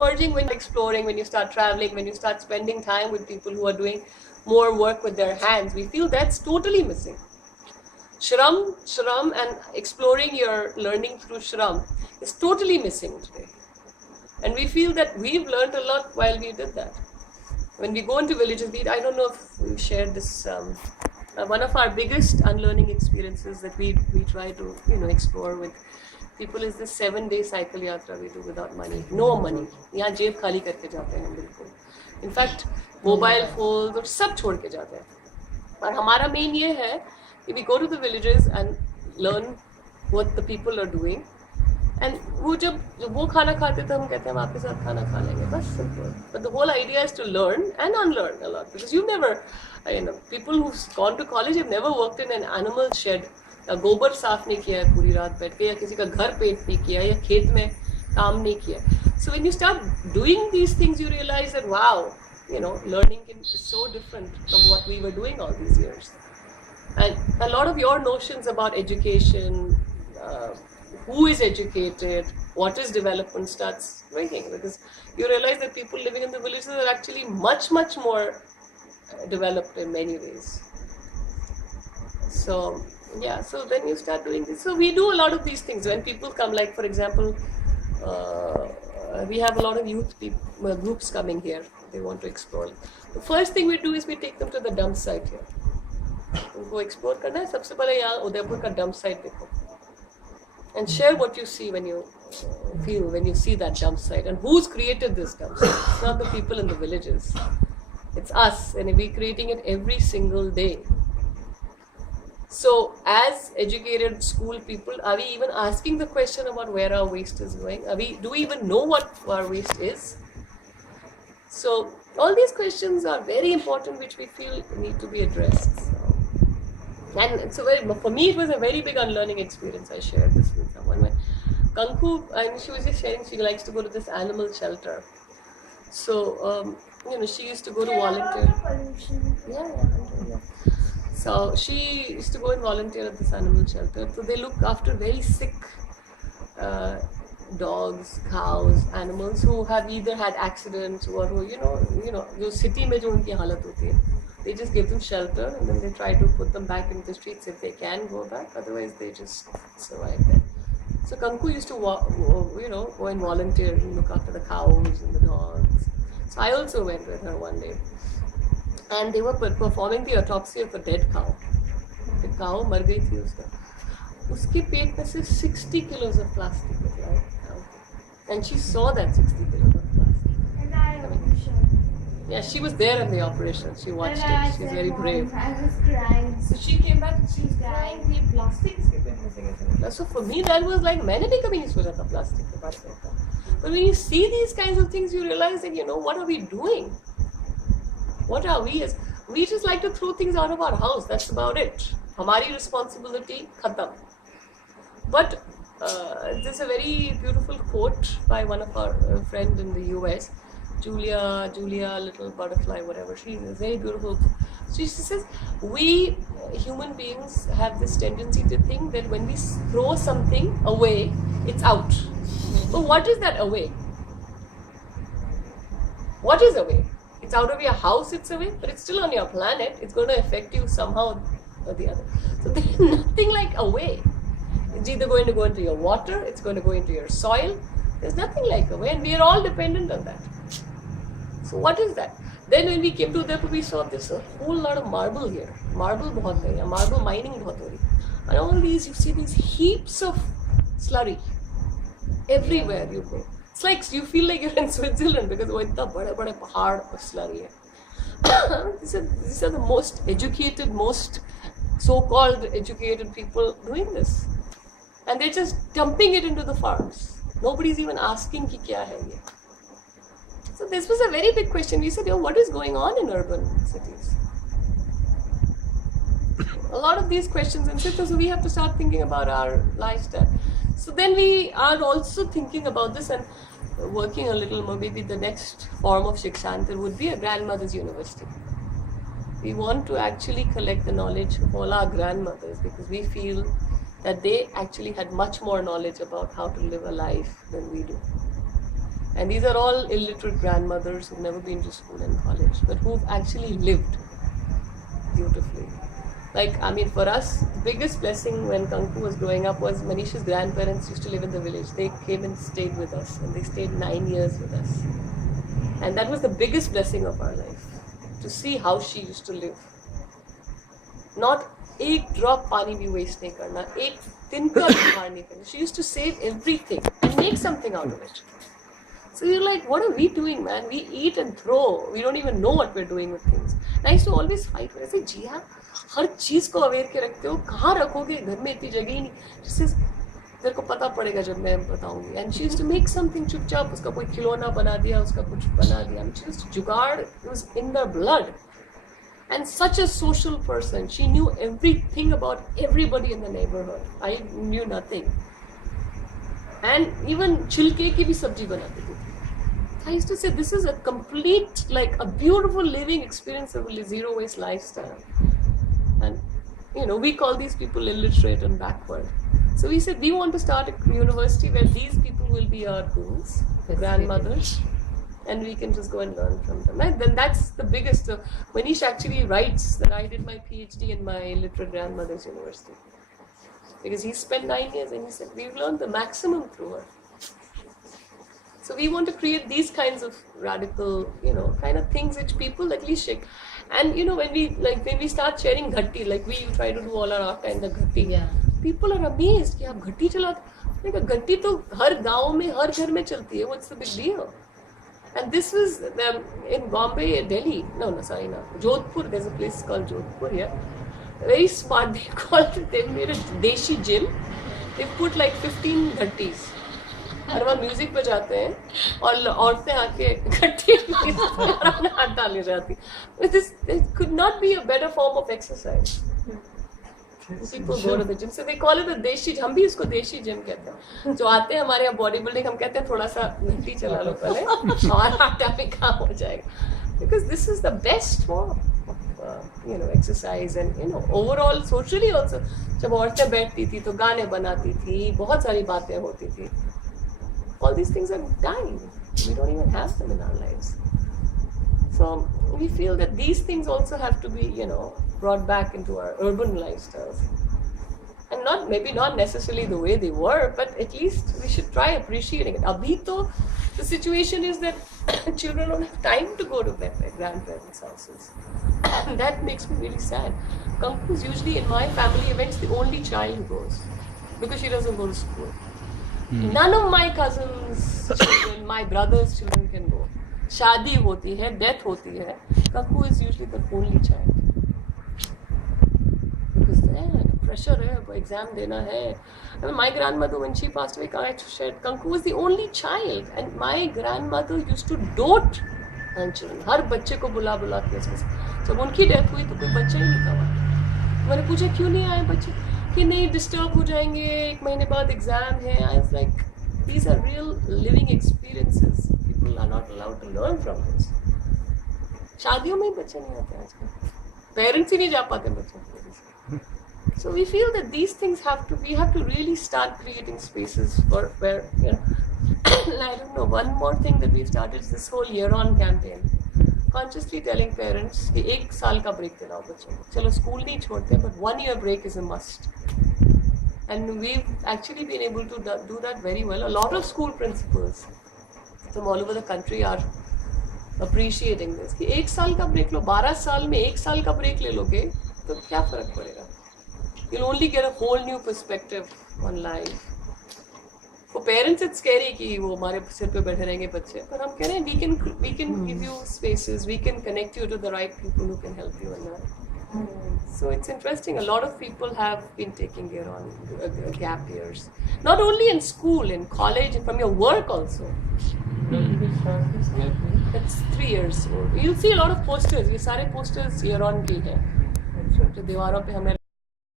emerging when you're exploring, when you start traveling, when you start spending time with people who are doing more work with their hands. We feel that's totally missing. Shram and exploring your learning through Shram is totally missing today. And we feel that we've learned a lot while we did that. When we go into villages, I don't know if we shared this, one of our biggest unlearning experiences that we try to explore with people is this 7-day cycle yatra we do without money. No money. यहाँ जेब खाली करके जाते हैं बिल्कुल. In fact, mobile phones और सब छोड़ के जाते हैं. और हमारा main ये है कि we go to the villages and learn what the people are doing. And वो जब वो खाना खाते तो हम कहते हैं हम आपके साथ खाना खा लेंगे, बस simple. But the whole idea is to learn and unlearn a lot, because you've never, people who've gone to college have never worked in an animal shed. गोबर साफ नहीं किया है पूरी रात बैठ के, या किसी का घर पेंट नहीं किया, या खेत में काम नहीं किया. So when you start doing these things, you realize that wow, learning is so different from what we were doing all these years. And a lot of your notions about education, who is educated, what is development, starts breaking, because you realize that people living in the villages are actually much, much more developed in many ways. So yeah, so then you start doing this. So we do a lot of these things when people come, like for example, we have a lot of youth groups coming here. They want to explore. The first thing we do is we take them to the dump site here. उनको explore करना है. सबसे पहले यहाँ उदयपुर का dump site देखो, and share what you see when you see that dump site, and who's created this dump site. It's not the people in the villages, it's us, and we're creating it every single day. So as educated school people, are we even asking the question about where our waste is going? Do we even know what our waste is? So all these questions are very important, which we feel need to be addressed. And it's for me, it was a very big unlearning experience. I shared this with someone. When Kanku, and she was just sharing, she likes to go to this animal shelter. So, she used to go to volunteer. Yeah. So she used to go and volunteer at this animal shelter. So they look after very sick dogs, cows, animals who have either had accidents or who, जो city में जो उनकी हालत होती है. They just give them shelter, and then they try to put them back into the streets if they can go back. Otherwise, they just survive there. So Kanku used to go and volunteer and look after the cows and the dogs. So I also went with her one day. And they were performing the autopsy of a dead cow. The cow मर गई थी उसके पेट में से 60 kilos of plastic निकला. And she saw that 60 kilos of plastic. And yeah, she was there in the operation. She watched it. She's very brave. I was crying. So she came back and she was crying. ये plastic इसके पेट में से कैसे निकला? So for me that was like मैंने भी कभी नहीं सोचा था plastic के बारे में. But when you see these kinds of things, you realize that what are we doing? What are we as? We just like to throw things out of our house. That's about it. हमारी responsibility खत्म. But there's a very beautiful quote by one of our friends in the US, Julia, little butterfly, whatever. She's very beautiful. She says, we human beings have this tendency to think that when we throw something away, it's out. But what is that away? What is away? It's out of your house, it's away, but it's still on your planet. It's going to affect you somehow or the other. So there's nothing like away. It's either going to go into your water, it's going to go into your soil. There's nothing like away, and we are all dependent on that. So what is that? Then when we came to Udaipur, we saw this a whole lot of marble here. Marble बहुत है, marble mining बहुत हो रही. And all these, you see these heaps of slurry everywhere you go. It's like you feel like you're in Switzerland because वो इतना बड़े पहाड़ और slurry है. These are the most educated, most so-called educated people doing this. And they're just dumping it into the farms. Nobody's even asking कि क्या है ये. So this was a very big question. We said, what is going on in urban cities? A lot of these questions, and so we have to start thinking about our lifestyle. So then we are also thinking about this and working a little more. Maybe the next form of Shikshantar would be a grandmother's university. We want to actually collect the knowledge of all our grandmothers, because we feel that they actually had much more knowledge about how to live a life than we do. And these are all illiterate grandmothers who've never been to school and college, but who've actually lived beautifully. Like, I mean, for us, the biggest blessing when Kanku was growing up was Manisha's grandparents used to live in the village. They came and stayed with us, and they stayed 9 years with us. And that was the biggest blessing of our life, to see how she used to live. Not एक drop पानी भी waste नहीं करना, एक तिनका भी बाहर नहीं करना. She used to save everything and make something out of it. So you're like, what are we doing, man? We eat and throw. We don't even know what we're doing with things. And I used to always fight with her. I say, Jia, हर चीज को aware के रखते हो, कहाँ रखोगे? घर में इतनी जगह ही नहीं. She says, तेरे को पता पड़ेगा जब मैं बताऊंगी. And she used to make something चुपचाप, उसका कोई खिलौना बना दिया, उसका कुछ बना दिया. And she used to जुगाड़, it was in their blood. And such a social person. She knew everything about everybody in the neighborhood. I knew nothing. And even chilke की भी सब्जी बनाती थी. I used to say, this is a complete, like a beautiful living experience of a zero waste lifestyle. And, you know, we call these people illiterate and backward. So we said, we want to start a university where these people will be our gurus, grandmothers, and we can just go and learn from them. And then that's the biggest. Manish actually writes that I did my PhD in my illiterate grandmother's university. Because he spent 9 years and he said, we've learned the maximum through her. So we want to create these kinds of radical, you know, kind of things which people at least shake. And you know, when we start sharing ghatti, like we try to do all our art in the ghatti, yeah. People are amazed कि आप घट्टी चलाते. Like घट्टी तो हर गांव में हर घर में चलती है. What's the big deal? And this was in Bombay, Delhi. No, Jodhpur. There's a place called Jodhpur here. Very smart. They made a Deshi gym. They put like 15 ghattis. Her bar music पे जाते हैं और औरतें आके इकट्ठी अपना हाथ डाले जाती. This could not be a better form of exercise. People go to the gym, so they call it a देशी. हम भी इसको देशी जिम कहते हैं. जो आते हैं हमारे यहाँ बॉडी बिल्डिंग, हम कहते हैं थोड़ा सा घंटी चला लो पहले, हमारा आटा भी काम हो जाएगा. Because this is the best form of exercise and overall socially also. जब औरतें बैठती थी तो गाने बनाती थी, बहुत सारी बातें होती थी. All these things are dying. We don't even have them in our lives. So we feel that these things also have to be, brought back into our urban lifestyles. And maybe not necessarily the way they were, but at least we should try appreciating it. Abhi to, the situation is that children don't have time to go to their grandparents' houses. And that makes me really sad. Kanku is usually in my family events the only child who goes, because she doesn't go to school. None of my cousins' children, my brother's children can go. Shadi hoti hai, death hoti hai. Kanku is usually the only child. Because pressure hai, exam dena hai. I mean, my grandmother, when she passed away, I shared, Kanku was the only child. And my grandmother used to dote on children. हर बच्चे को बुला के उसके साथ. जब उनकी death हुई तो कोई बच्चा ही नहीं था वहाँ. मैंने पूछा क्यों नहीं आए बच्चे? कि नहीं डिस्टर्ब हो जाएंगे, 1 महीने बाद एग्जाम है. I was like, these are real living experiences. People are not allowed to learn from this. शादियों में ही बच्चे नहीं आते आजकल. पेरेंट्स ही नहीं जा पाते बच्चों के. So we feel that these things we have to really start creating spaces for where, I don't know, one more thing that we've started is this whole year-on campaign. Consciously telling parents कि 1 साल का break देना बच्चों को. चलो school नहीं छोड़ते, but 1 year break is a must. And we've actually been able to do that very well. A lot of school principals from all over the country are appreciating this. कि 1 साल का break लो, 12 साल में 1 साल का break ले लोगे तो क्या फर्क पड़ेगा? You'll only get a whole new perspective on life. For parents, it's scary कि वो हमारे सिर पे बैठे रहेंगे बच्चे. पर हम कह रहे हैं we can give you spaces, we can connect you to the right people who can help you in that. So it's interesting. A lot of people have been taking gap years, not only in school, in college, and from your work also. It's 3 years old. You'll see a lot of posters. ये सारे posters year-on के हैं. जो दीवारों पे हमें